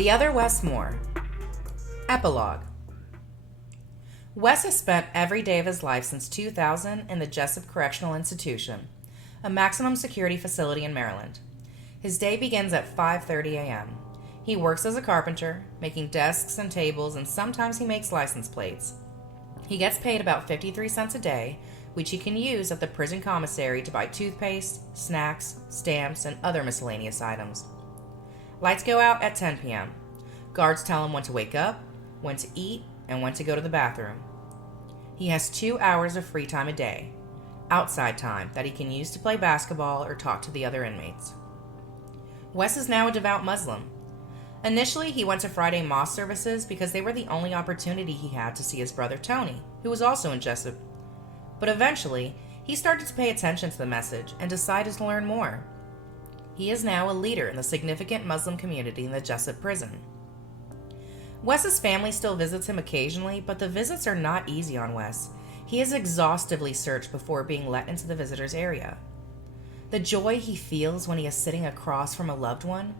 The Other Wes Moore. Epilogue. Wes has spent every day of his life since 2000 in the Jessup Correctional Institution, a maximum security facility in Maryland. His day begins at 5:30 a.m. He works as a carpenter, making desks and tables, and sometimes he makes license plates. He gets paid about 53 cents a day, which he can use at the prison commissary to buy toothpaste, snacks, stamps, and other miscellaneous items. Lights go out at 10 p.m. Guards tell him when to wake up, when to eat, and when to go to the bathroom. He has 2 hours of free time a day, outside time that he can use to play basketball or talk to the other inmates. Wes is now a devout Muslim. Initially, he went to Friday mosque services because they were the only opportunity he had to see his brother Tony, who was also in Jessup. But eventually, he started to pay attention to the message and decided to learn more. He is now a leader in the significant Muslim community in the Jessup prison. Wes's family still visits him occasionally, but the visits are not easy on Wes. He is exhaustively searched before being let into the visitors' area. The joy he feels when he is sitting across from a loved one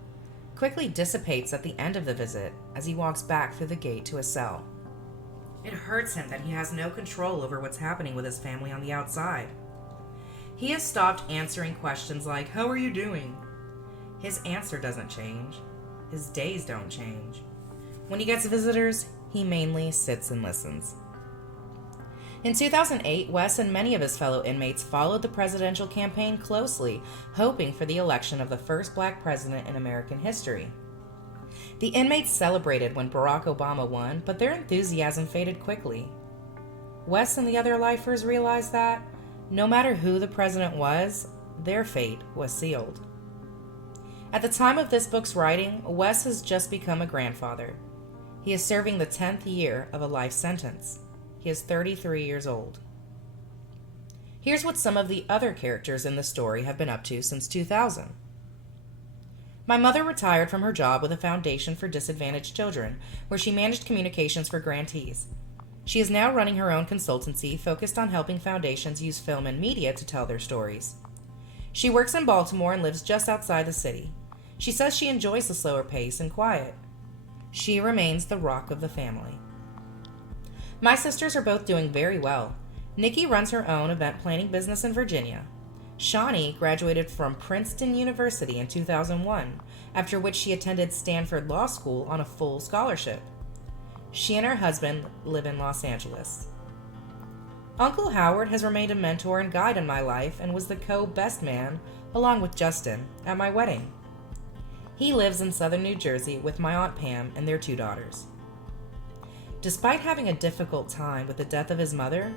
quickly dissipates at the end of the visit as he walks back through the gate to his cell. It hurts him that he has no control over what's happening with his family on the outside. He has stopped answering questions like, "How are you doing?" His answer doesn't change. His days don't change. When he gets visitors, he mainly sits and listens. In 2008, Wes and many of his fellow inmates followed the presidential campaign closely, hoping for the election of the first black president in American history. The inmates celebrated when Barack Obama won, but their enthusiasm faded quickly. Wes and the other lifers realized that, no matter who the president was, their fate was sealed. At the time of this book's writing, Wes has just become a grandfather. He is serving the 10th year of a life sentence. He is 33 years old. Here's what some of the other characters in the story have been up to since 2000. My mother retired from her job with a foundation for disadvantaged children, where she managed communications for grantees. She is now running her own consultancy focused on helping foundations use film and media to tell their stories. She works in Baltimore and lives just outside the city. She says she enjoys the slower pace and quiet. She remains the rock of the family. My sisters are both doing very well. Nikki runs her own event planning business in Virginia. Shawnee graduated from Princeton University in 2001, after which she attended Stanford Law School on a full scholarship. She and her husband live in Los Angeles. Uncle Howard has remained a mentor and guide in my life and was the co-best man, along with Justin, at my wedding. He lives in southern New Jersey with my Aunt Pam and their 2 daughters. Despite having a difficult time with the death of his mother,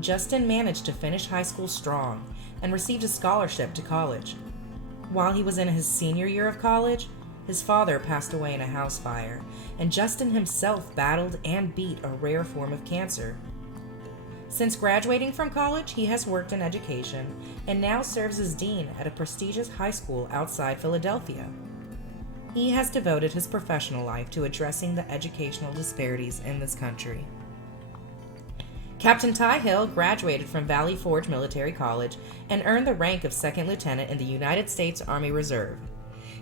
Justin managed to finish high school strong and received a scholarship to college. While he was in his senior year of college, his father passed away in a house fire, and Justin himself battled and beat a rare form of cancer. Since graduating from college, he has worked in education and now serves as dean at a prestigious high school outside Philadelphia. He has devoted his professional life to addressing the educational disparities in this country. Captain Ty Hill graduated from Valley Forge Military College and earned the rank of second lieutenant in the United States Army Reserve.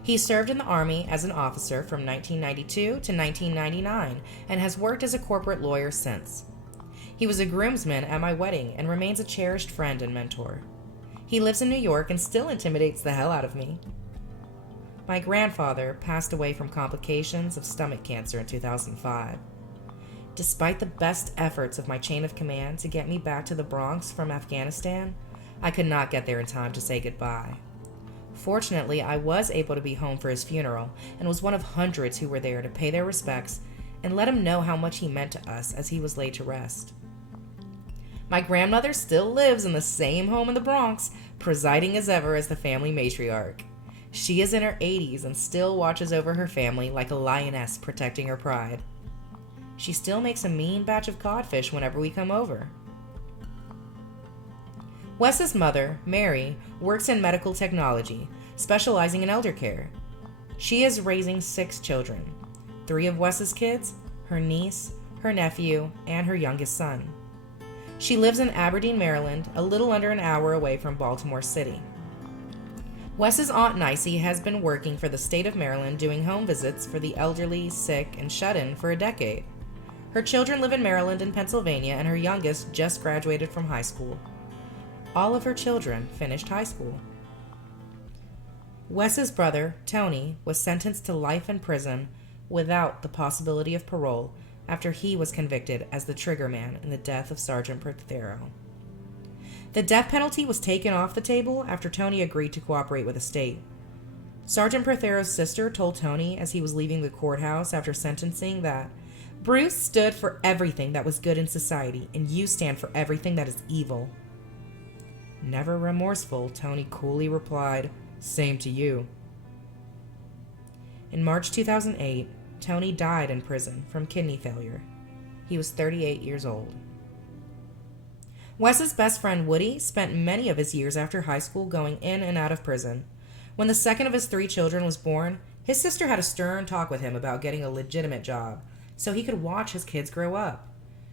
He served in the Army as an officer from 1992 to 1999 and has worked as a corporate lawyer since. He was a groomsman at my wedding and remains a cherished friend and mentor. He lives in New York and still intimidates the hell out of me. My grandfather passed away from complications of stomach cancer in 2005. Despite the best efforts of my chain of command to get me back to the Bronx from Afghanistan, I could not get there in time to say goodbye. Fortunately, I was able to be home for his funeral and was one of hundreds who were there to pay their respects and let him know how much he meant to us as he was laid to rest. My grandmother still lives in the same home in the Bronx, presiding as ever as the family matriarch. She is in her 80s and still watches over her family like a lioness protecting her pride. She still makes a mean batch of codfish whenever we come over. Wes's mother, Mary, works in medical technology, specializing in elder care. She is raising 6 children, 3 of Wes's kids, her niece, her nephew, and her youngest son. She lives in Aberdeen, Maryland, a little under an hour away from Baltimore City. Wes's Aunt Nicey has been working for the state of Maryland doing home visits for the elderly, sick, and shut-in for a decade. Her children live in Maryland and Pennsylvania, and her youngest just graduated from high school. All of her children finished high school. Wes's brother, Tony, was sentenced to life in prison without the possibility of parole after he was convicted as the triggerman in the death of Sergeant Prothero. The death penalty was taken off the table after Tony agreed to cooperate with the state. Sergeant Prothero's sister told Tony as he was leaving the courthouse after sentencing that Bruce stood for everything that was good in society, and you stand for everything that is evil. Never remorseful, Tony coolly replied, "Same to you." In March 2008, Tony died in prison from kidney failure. He was 38 years old. Wes's best friend Woody spent many of his years after high school going in and out of prison. When the second of his 3 children was born, his sister had a stern talk with him about getting a legitimate job so he could watch his kids grow up.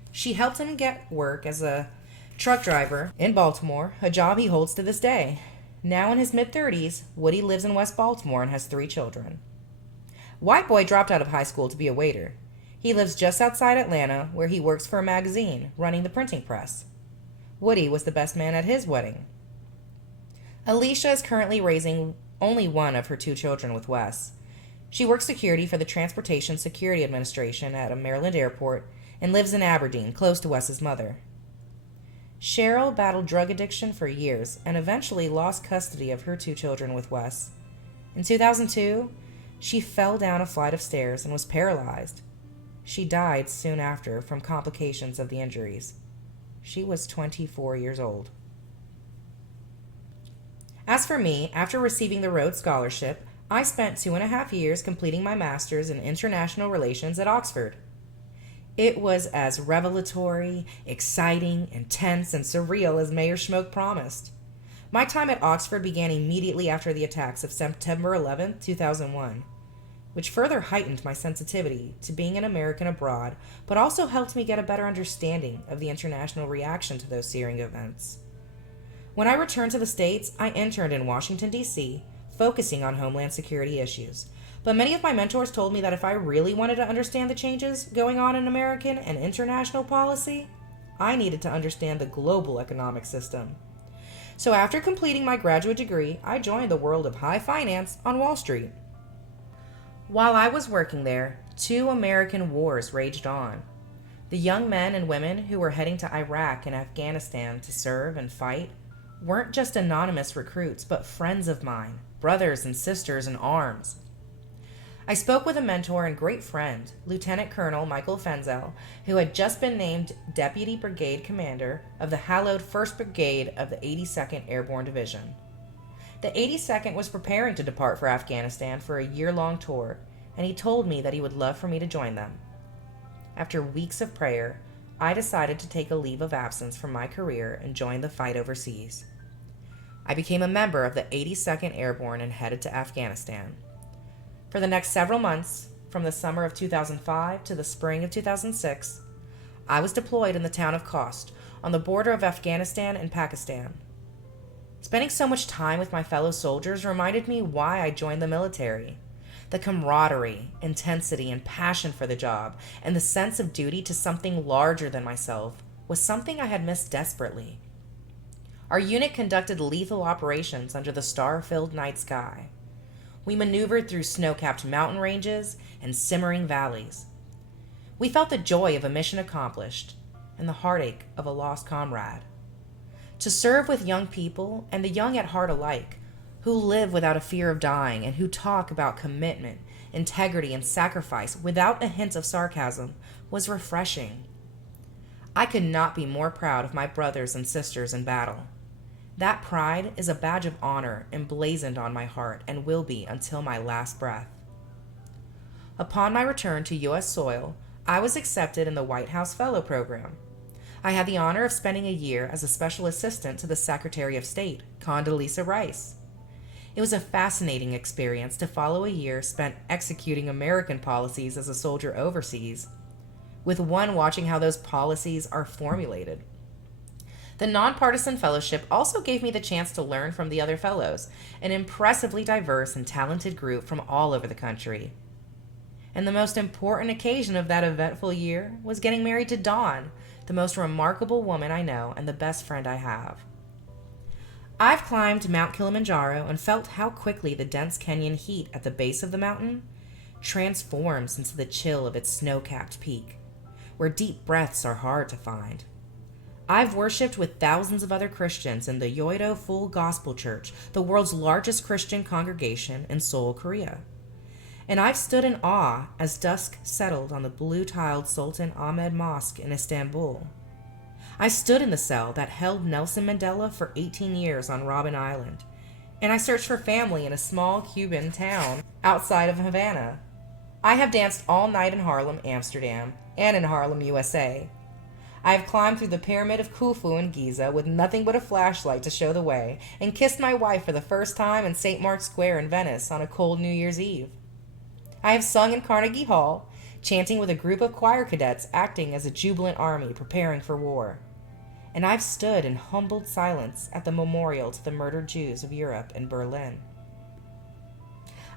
She helped him get work as a truck driver in Baltimore, a job he holds to this day. Now in his mid-30s, Woody lives in West Baltimore and has 3 children. White Boy dropped out of high school to be a waiter. He lives just outside Atlanta, where he works for a magazine, running the printing press. Woody was the best man at his wedding. Alicia is currently raising only one of her 2 children with Wes. She works security for the Transportation Security Administration at a Maryland airport and lives in Aberdeen, close to Wes's mother. Cheryl battled drug addiction for years and eventually lost custody of her 2 children with Wes. In 2002, she fell down a flight of stairs and was paralyzed. She died soon after from complications of the injuries. She was 24 years old. As for me, after receiving the Rhodes Scholarship, I spent 2.5 years completing my master's in international relations at Oxford. It was as revelatory, exciting, intense, and surreal as Mayor Schmoke promised. My time at Oxford began immediately after the attacks of September 11, 2001, which further heightened my sensitivity to being an American abroad, but also helped me get a better understanding of the international reaction to those searing events. When I returned to the States, I interned in Washington, D.C., focusing on homeland security issues. But many of my mentors told me that if I really wanted to understand the changes going on in American and international policy, I needed to understand the global economic system. So after completing my graduate degree, I joined the world of high finance on Wall Street. While I was working there, 2 American wars raged on. The young men and women who were heading to Iraq and Afghanistan to serve and fight weren't just anonymous recruits, but friends of mine, brothers and sisters in arms. I spoke with a mentor and great friend, Lieutenant Colonel Michael Fenzel, who had just been named Deputy Brigade Commander of the hallowed 1st Brigade of the 82nd Airborne Division. The 82nd was preparing to depart for Afghanistan for a year-long tour, and he told me that he would love for me to join them. After weeks of prayer, I decided to take a leave of absence from my career and join the fight overseas. I became a member of the 82nd Airborne and headed to Afghanistan. For the next several months, from the summer of 2005 to the spring of 2006, I was deployed in the town of Khost, on the border of Afghanistan and Pakistan. Spending so much time with my fellow soldiers reminded me why I joined the military. The camaraderie, intensity, and passion for the job, and the sense of duty to something larger than myself, was something I had missed desperately. Our unit conducted lethal operations under the star-filled night sky. We maneuvered through snow-capped mountain ranges and simmering valleys. We felt the joy of a mission accomplished and the heartache of a lost comrade. To serve with young people, and the young at heart alike, who live without a fear of dying and who talk about commitment, integrity, and sacrifice without a hint of sarcasm, was refreshing. I could not be more proud of my brothers and sisters in battle. That pride is a badge of honor emblazoned on my heart and will be until my last breath. Upon my return to U.S. soil, I was accepted in the White House Fellow Program. I had the honor of spending a year as a special assistant to the Secretary of State, Condoleezza Rice. It was a fascinating experience to follow a year spent executing American policies as a soldier overseas, with one watching how those policies are formulated. The nonpartisan fellowship also gave me the chance to learn from the other fellows, an impressively diverse and talented group from all over the country. And the most important occasion of that eventful year was getting married to Dawn, the most remarkable woman I know and the best friend I have. I've climbed Mount Kilimanjaro and felt how quickly the dense Kenyan heat at the base of the mountain transforms into the chill of its snow-capped peak, where deep breaths are hard to find. I've worshipped with thousands of other Christians in the Yoido Full Gospel Church, the world's largest Christian congregation in Seoul, Korea. And I've stood in awe as dusk settled on the blue-tiled Sultan Ahmed Mosque in Istanbul. I stood in the cell that held Nelson Mandela for 18 years on Robben Island, and I searched for family in a small Cuban town outside of Havana. I have danced all night in Harlem, Amsterdam, and in Harlem, USA. I have climbed through the Pyramid of Khufu in Giza with nothing but a flashlight to show the way, and kissed my wife for the first time in St. Mark's Square in Venice on a cold New Year's Eve. I have sung in Carnegie Hall, chanting with a group of choir cadets acting as a jubilant army preparing for war. And I've stood in humbled silence at the memorial to the murdered Jews of Europe in Berlin.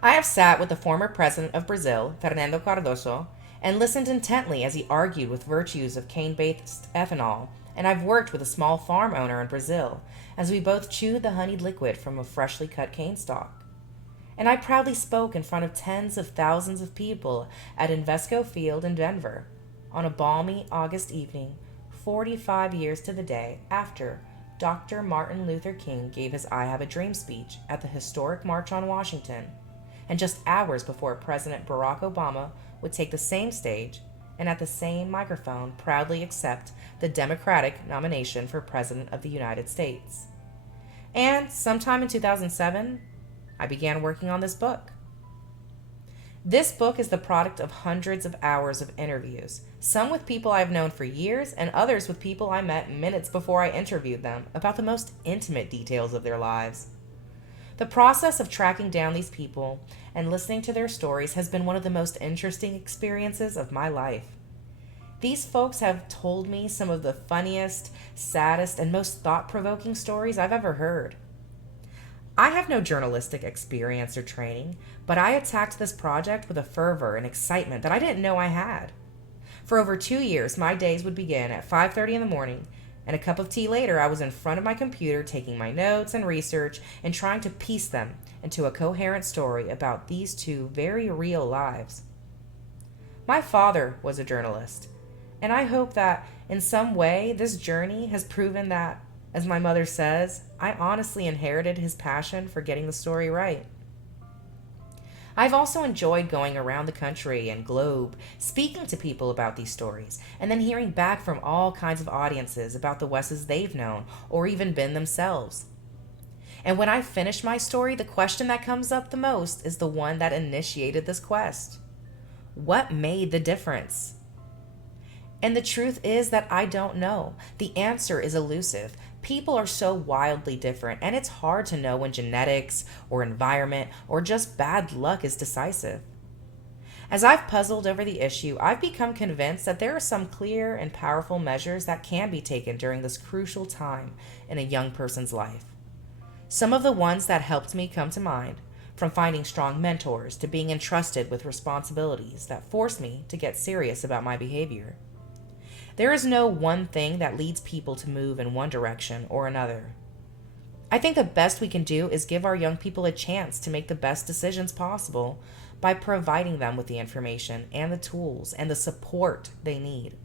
I have sat with the former president of Brazil, Fernando Cardoso, and listened intently as he argued with virtues of cane-based ethanol, and I've worked with a small farm owner in Brazil as we both chewed the honeyed liquid from a freshly cut cane stalk. And I proudly spoke in front of tens of thousands of people at Invesco Field in Denver on a balmy August evening, 45 years to the day after Dr. Martin Luther King gave his I Have a Dream speech at the historic March on Washington, and just hours before President Barack Obama would take the same stage and at the same microphone proudly accept the Democratic nomination for President of the United States. And sometime in 2007, I began working on this book. This book is the product of hundreds of hours of interviews, some with people I've known for years and others with people I met minutes before I interviewed them about the most intimate details of their lives. The process of tracking down these people and listening to their stories has been one of the most interesting experiences of my life. These folks have told me some of the funniest, saddest, and most thought-provoking stories I've ever heard. I have no journalistic experience or training, but I attacked this project with a fervor and excitement that I didn't know I had. For over 2 years, my days would begin at 5:30 in the morning, and a cup of tea later, I was in front of my computer taking my notes and research and trying to piece them into a coherent story about these two very real lives. My father was a journalist, and I hope that in some way this journey has proven that, as my mother says, I honestly inherited his passion for getting the story right. I've also enjoyed going around the country and globe, speaking to people about these stories, and then hearing back from all kinds of audiences about the Wesses they've known or even been themselves. And when I finish my story, the question that comes up the most is the one that initiated this quest. What made the difference? And the truth is that I don't know. The answer is elusive. People are so wildly different, and it's hard to know when genetics or environment or just bad luck is decisive. As I've puzzled over the issue, I've become convinced that there are some clear and powerful measures that can be taken during this crucial time in a young person's life. Some of the ones that helped me come to mind, from finding strong mentors to being entrusted with responsibilities that forced me to get serious about my behavior. There is no one thing that leads people to move in one direction or another. I think the best we can do is give our young people a chance to make the best decisions possible by providing them with the information and the tools and the support they need.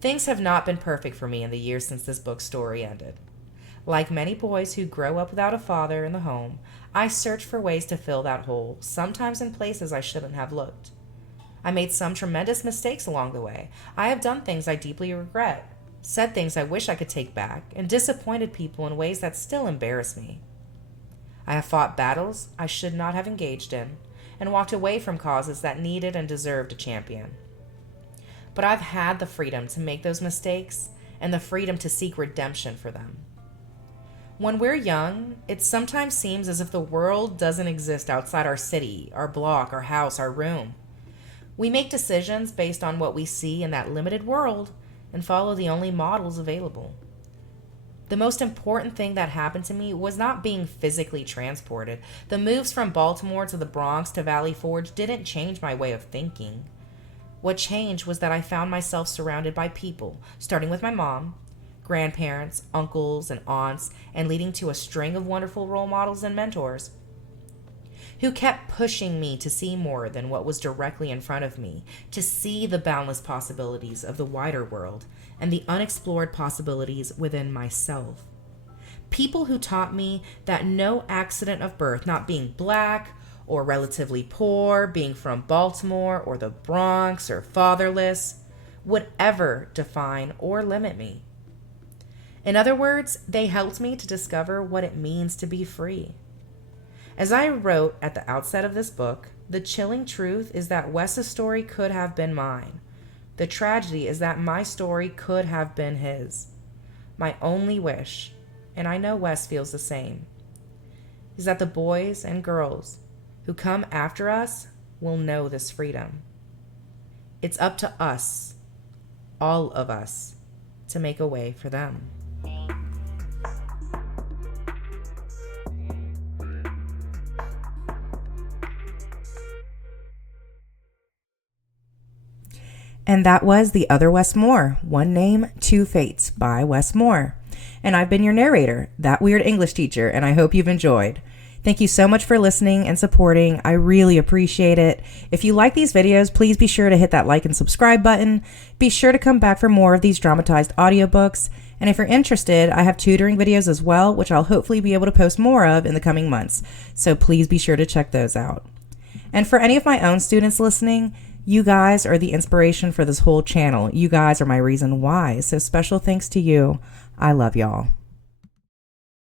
Things have not been perfect for me in the years since this book's story ended. Like many boys who grow up without a father in the home, I searched for ways to fill that hole, sometimes in places I shouldn't have looked. I made some tremendous mistakes along the way. I have done things I deeply regret, said things I wish I could take back, and disappointed people in ways that still embarrass me. I have fought battles I should not have engaged in, and walked away from causes that needed and deserved a champion. But I've had the freedom to make those mistakes and the freedom to seek redemption for them. When we're young, it sometimes seems as if the world doesn't exist outside our city, our block, our house, our room. We make decisions based on what we see in that limited world and follow the only models available. The most important thing that happened to me was not being physically transported. The moves from Baltimore to the Bronx to Valley Forge didn't change my way of thinking. What changed was that I found myself surrounded by people, starting with my mom, grandparents, uncles, and aunts, and leading to a string of wonderful role models and mentors who kept pushing me to see more than what was directly in front of me, to see the boundless possibilities of the wider world and the unexplored possibilities within myself. People who taught me that no accident of birth, not being black or relatively poor, being from Baltimore or the Bronx or fatherless, would ever define or limit me. In other words, they helped me to discover what it means to be free. As I wrote at the outset of this book, the chilling truth is that Wes's story could have been mine. The tragedy is that my story could have been his. My only wish, and I know Wes feels the same, is that the boys and girls who come after us will know this freedom. It's up to us, all of us, to make a way for them. And that was The Other Wes Moore, One Name, Two Fates by Wes Moore. And I've been your narrator, that weird English teacher, and I hope you've enjoyed. Thank you so much for listening and supporting. I really appreciate it. If you like these videos, please be sure to hit that like and subscribe button. Be sure to come back for more of these dramatized audiobooks. And if you're interested, I have tutoring videos as well, which I'll hopefully be able to post more of in the coming months. So please be sure to check those out. And for any of my own students listening, you guys are the inspiration for this whole channel. You guys are my reason why. So special thanks to you. I love y'all.